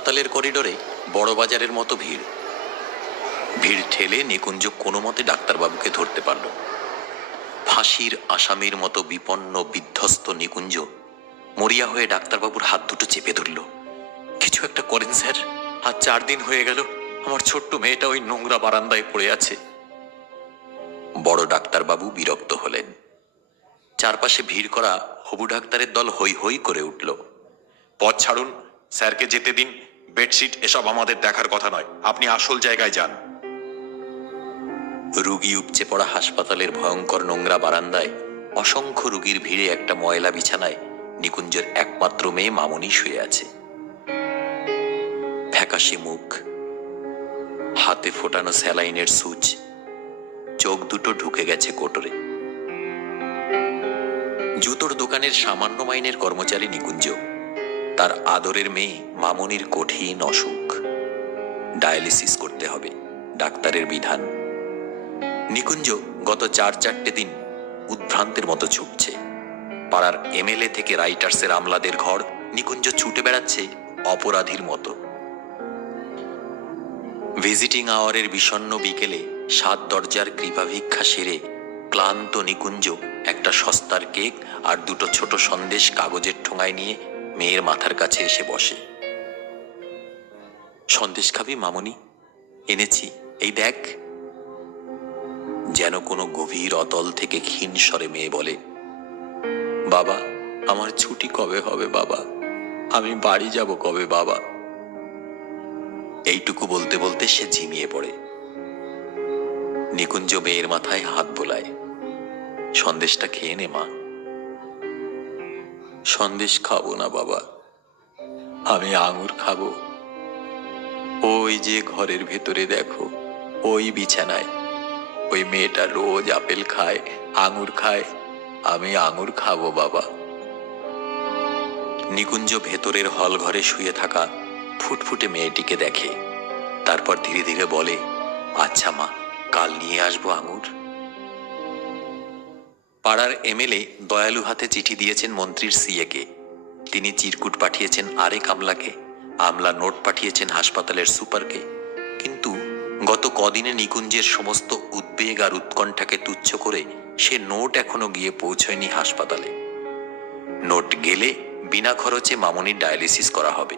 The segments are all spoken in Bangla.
হাসপাতালের করিডোরে বড় বাজারের মতো ভিড়। ভিড় ঠেলে নিকুঞ্জ কোনো মতে ডাক্তারবাবুকে ধরতে পারল। ফাঁসির আসামির মতো বিপন্ন বিধ্বস্ত নিকুঞ্জ মরিয়া হয়ে ডাক্তারবাবুর হাত দুটো চেপে ধরল। কিছু একটা করেন স্যার, আজ 4 দিন হয়ে গেল আমার ছোট্ট মেয়েটা ওই নোংরা বারান্দায় পড়ে আছে। বড় ডাক্তারবাবু বিরক্ত হলেন। চারপাশে ভিড় করা হবু ডাক্তারের দল হৈ হৈ করে উঠল। পথ ছাড়ুন, স্যারকে যেতে দিন। বেডশিট এসব আমাদের দেখার কথা নয়, আপনি আসল জায়গায় যান। রুগী উপচে পড়া হাসপাতালের ভয়ঙ্কর নোংরা বারান্দায় অসংখ্য রুগীর ভিড়ে একটা ময়লা বিছানায় নিকুঞ্জের একমাত্র মেয়ে মামনি শুয়ে আছে। ফ্যাকাশে মুখ, হাতে ফোটানো স্যালাইনের সুচ, চোখ দুটো ঢুকে গেছে কোটরে। জুতোর দোকানের সামান্য মাইনের কর্মচারী নিকুঞ্জ। তার আদরের মেয়ে মামনির কঠিন অসুখ, ডায়ালিসিস করতে হবে, ডাক্তারের বিধান। নিকুঞ্জ গত 4-4টে দিন উদ্ভ্রান্তের মতো ছুটছে। পাড়ার এমএলএ থেকে রাইটার্সের আমলাদের ঘর নিকুঞ্জ ছুটে বেড়াচ্ছে অপরাধীর মতো। ভিজিটিং আওয়ারের বিষণ্ণ বিকেলে 7 দরজার কৃপাভিক্ষা সেরে ক্লান্ত নিকুঞ্জ একটা সস্তার কেক আর 2টো ছোট সন্দেশ কাগজের ঠোঙায় নিয়ে মেয়ের মাথার কাছে এসে বসে। সন্দেশ খাবি মামনি? এনেছি, এই দেখ। যেন কোনো গভীর অতল থেকে ক্ষীণ স্বরে মেয়ে বলে, বাবা আমার ছুটি কবে হবে বাবা, আমি বাড়ি যাব কবে বাবা। এইটুকু বলতে বলতে সে ঝিমিয়ে পড়ে। নিকুঞ্জ মেয়ের মাথায় হাত বোলায়, সন্দেশটা খেয়ে নে মা। সন্দেশ খাবো না বাবা, আমি আঙুর খাবো। ওই যে ঘরের ভেতরে দেখো, ওই বিছানায় ওই মেয়েটা রোজ আপেল খায়, আঙুর খায়, আমি আঙুর খাবো বাবা। নিকুঞ্জ ভেতরের হল ঘরে শুয়ে থাকা ফুটফুটে মেয়েটিকে দেখে, তারপর ধীরে ধীরে বলে, আচ্ছা মা, কাল নিয়ে আসবো আঙুর। পাড়ার এমএলএ দয়ালু হাতে চিঠি দিয়েছেন মন্ত্রীর সিএকে। তিনি চিরকুট পাঠিয়েছেন আরেক আমলাকে, আমলা নোট পাঠিয়েছেন হাসপাতালের সুপারকে। কিন্তু গত কদিনে নিকুঞ্জের সমস্ত উদ্বেগ আর উৎকণ্ঠাকে তুচ্ছ করে সে নোট এখনো গিয়ে পৌঁছয়নি হাসপাতালে। নোট গেলে বিনা খরচে মামনির ডায়ালিসিস করা হবে।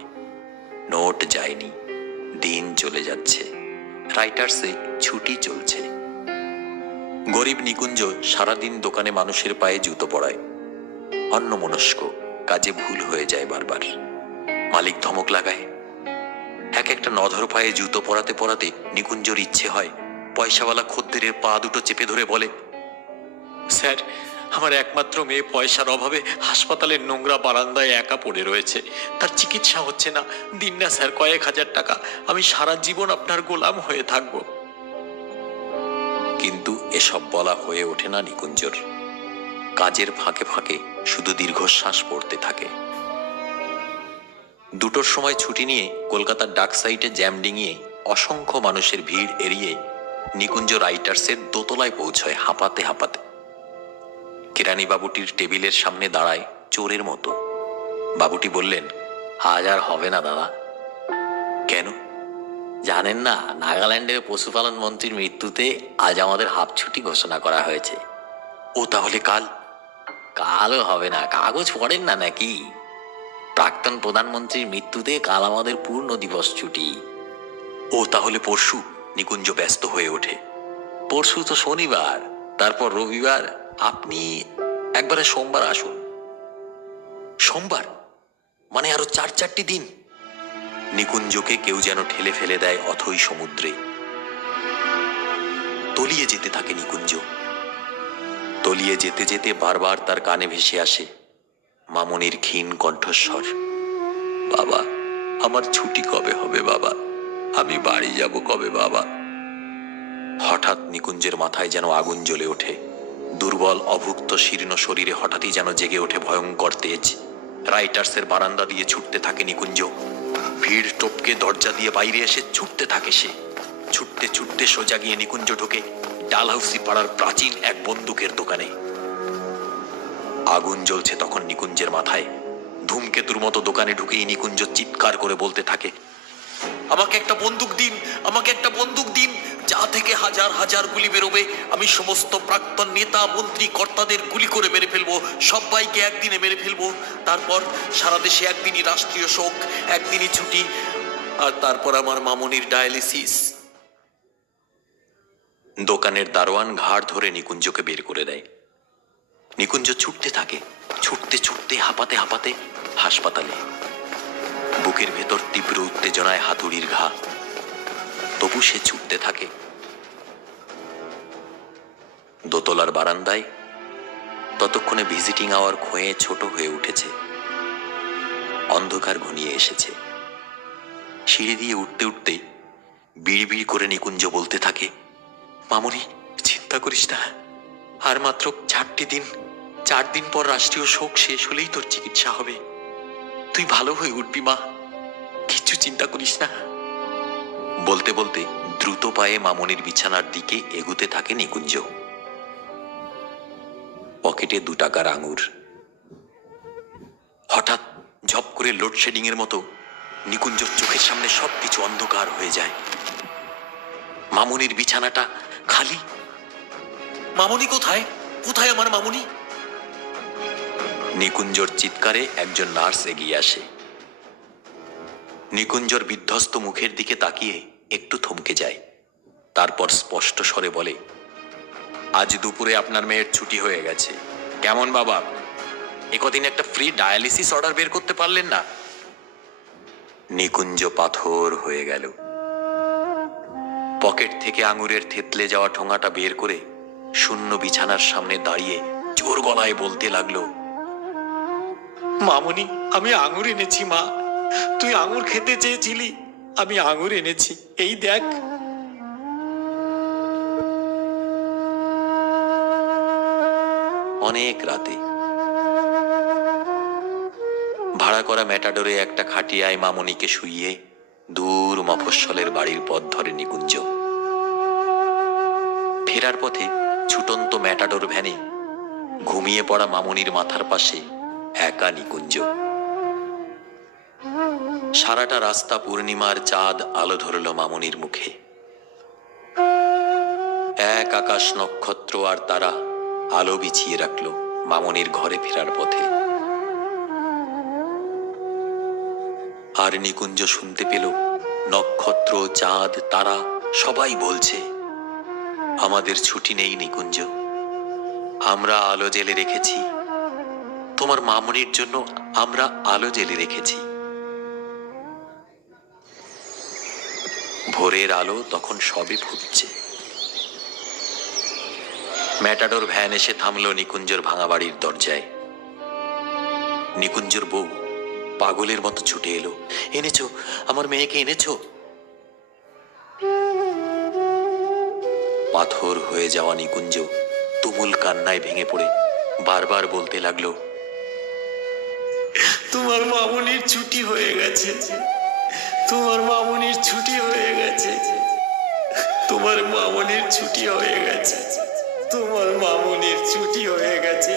নোট যায়নি, দিন চলে যাচ্ছে, রাইটার্সে ছুটি চলছে। গরিব নিকুঞ্জ সারাদিন দোকানে মানুষের পায়ে জুতো পড়ায়। অন্যমনস্ক, কাজে ভুল হয়ে যায় বারবার। মালিক ধমক লাগায়। এক একটা নধর পায়ে জুতো পরাতে পরাতে নিকুঞ্জর ইচ্ছে হয় পয়সাওয়ালা খদ্দেরের পা দুটো চেপে ধরে বলে, স্যার আমার একমাত্র মেয়ে পয়সার অভাবে হাসপাতালের নোংরা বারান্দায় একা পড়ে রয়েছে, তার চিকিৎসা হচ্ছে না, দিন না স্যার কয়েক হাজার টাকা, আমি সারা জীবন আপনার গোলাম হয়ে থাকব। কিন্তু এসব বলা হয়ে ওঠে না নিকুঞ্জর। কাজের ফাঁকে ফাঁকে শুধু দীর্ঘশ্বাস পড়তে থাকে। 2টোর সময় ছুটি নিয়ে কলকাতার ডাক সাইটে জ্যাম ডিঙিয়ে অসংখ্য মানুষের ভিড় এড়িয়ে নিকুঞ্জ রাইটার্সের দোতলায় পৌঁছয় হাঁপাতে হাঁপাতে। কেরানি বাবুটির টেবিলের সামনে দাঁড়ায় চোরের মতো। বাবুটি বললেন, আজ আর হবে না দাদা। কেন? জানেন না, নাগাল্যান্ডের পশুপালন মন্ত্রীর মৃত্যুতে আজ আমাদের হাফ ছুটি ঘোষণা করা হয়েছে। ও তাহলে কাল? কালও হবে না, কাগজ পড়েন না নাকি? প্রাক্তন প্রধানমন্ত্রীর মৃত্যুতে কাল আমাদের পূর্ণ দিবস ছুটি। ও তাহলে পরশু? নিকুঞ্জ ব্যস্ত হয়ে ওঠে। পরশু তো শনিবার, তারপর রবিবার, আপনি একবারে সোমবার আসুন। সোমবার মানে আরো 4-4টি দিন। নিকুঞ্জকে কেউ যেন ঠেলে ফেলে দেয় অথই সমুদ্রে। তলিয়ে যেতে থাকে নিকুঞ্জ। তলিয়ে যেতে যেতে বারবার তার কানে ভেসে আসে মামনির ক্ষীণ কণ্ঠস্বর, বাবা আমার ছুটি কবে হবে বাবা, আমি বাড়ি যাব কবে বাবা। হঠাৎ নিকুঞ্জের মাথায় যেন আগুন জ্বলে ওঠে। দুর্বল অভুক্ত শীর্ণ শরীরে হঠাৎই যেন জেগে ওঠে ভয়ঙ্কর তেজ। রাইটার্সের বারান্দা দিয়ে ছুটতে থাকে নিকুঞ্জ। ভিড় টপকে দরজা দিয়ে বাইরে এসে ছুটতে থাকে সে। ছুটতে ছুটতে সোজা গিয়ে নিকুঞ্জ ঢোকে ডালহাউসি পাড়ার প্রাচীন এক বন্দুকের দোকানে। আগুন জ্বলছে তখন নিকুঞ্জের মাথায়। ধূমকেতুর মতো দোকানে ঢুকেই নিকুঞ্জ চিৎকার করে বলতে থাকে, আমাকে একটা বন্দুক দিন, আমাকে একটা বন্দুক দিন, যা থেকে হাজার হাজার গুলি বেরোবে আমি সমস্ত প্রাক্তন নেতা মন্ত্রী কর্তাদের গুলি করে মেরে ফেলবো, সবাইকে একদিনে মেরে ফেলবো। তারপর সারা দেশে একদিনই রাষ্ট্রীয় শোক, একদিনই ছুটি, আর তারপর আমার মামনির ডায়ালিসিস। দোকানের দারোয়ান ঘাড় ধরে নিকুঞ্জকে বের করে দেয়। নিকুঞ্জ ছুটতে থাকে, ছুটতে ছুটতে হাঁপাতে হাঁপাতে হাসপাতালে। বুকের ভেতর তীব্র উত্তেজনায় হাতুড়ির ঘা, তবু সে ছুটতে থাকে। দোতলার বারান্দায় ততক্ষণে ভিজিটিং আওয়ার ক্ষয়ে ছোট হয়ে উঠেছে। অন্ধকার ঘনিয়ে এসেছে। সিঁড়ি দিয়ে উঠতে উঠতে বিড়বিড় করে নিকুঞ্জ বলতে থাকে, মামনি চিন্তা করিস না, আর মাত্র 4টি দিন, 4 দিন পর রাষ্ট্রীয় শোক শেষ হলেই তোর চিকিৎসা হবে। তুই ভালো হয়ে উঠবি মা, কিচ্ছু চিন্তা করিস না। বলতে বলতে দ্রুত পায়ে মামনির বিছানার দিকে এগুতে থাকে নিকুঞ্জ। পকেটে 2 টাকার আঙুর। হঠাৎ ঝপ করে লোডশেডিং এর মতো নিকুঞ্জর চোখের সামনে সবকিছু অন্ধকার হয়ে যায়। মামনির বিছানাটা খালি। মামনি কোথায়? কোথায় আমার মামনি? নিকুঞ্জর চিৎকারে একজন নার্স এগিয়ে আসে। নিকুঞ্জর বিধ্বস্ত মুখের দিকে তাকিয়ে একটু থমকে যায়। তারপর স্পষ্ট স্বরে বলে, আজ দুপুরে আপনার মেয়ের ছুটি হয়ে গেছে। কেমন বাবা, একদিন একটা ফ্রি ডায়ালিসিস অর্ডার বের করতে পারলেন না? নিকুঞ্জ পাথর হয়ে গেল। পকেট থেকে আঙুরের থেতলে যাওয়া ঠোঙাটা বের করে শূন্য বিছানার সামনে দাঁড়িয়ে জোর গলায় বলতে লাগলো, মামনি আমি আঙুর এনেছি মা, তুই আঙুর খেতে চেয়েছিলি, আমি আঙুর এনেছি, এই দেখ। অনেক রাতে ভাড়া করা ম্যাটাডোরে একটা খাটিয়ায় মামনিকে শুইয়ে দূর মফস্বলের বাড়ির পথ ধরে নিকুঞ্জ। ফেরার পথে ছুটন্ত ম্যাটাডোর ভ্যানে ঘুমিয়ে পড়া মামনির মাথার পাশে একা নিকুঞ্জ। সারাটা রাস্তা পূর্ণিমার চাঁদ আলো ধরল মামনির মুখে। এক আকাশ নক্ষত্র আর তারা আলো বিছিয়ে রাখল মামনির ঘরে ফেরার পথে। আর নিকুঞ্জ শুনতে পেল নক্ষত্র, চাঁদ, তারা সবাই বলছে, আমাদের ছুটি নেই নিকুঞ্জ, আমরা আলো জেলে রেখেছি, তোমার মামনির জন্য আমরা আলো জেলে রেখেছি। ভোরের আলো তখন সবে ফুটছে। ম্যাটাডোর ভ্যান এসে থামল নিকুঞ্জর ভাঙা বাড়ির দরজায়। নিকুঞ্জর বউ পাগলের মতো ছুটে এলো, এনেছো আমার মেয়েকে, এনেছো? পাথর হয়ে যাওয়া নিকুঞ্জ তুমুল কান্নায় ভেঙে পড়ে বারবার বলতে লাগলো, তোমার মামনির ছুটি হয়ে গেছে, তোমার মামনির ছুটি হয়ে গেছে, তোমার মামনির ছুটি হয়ে গেছে, তোমার মামনির ছুটি হয়ে গেছে।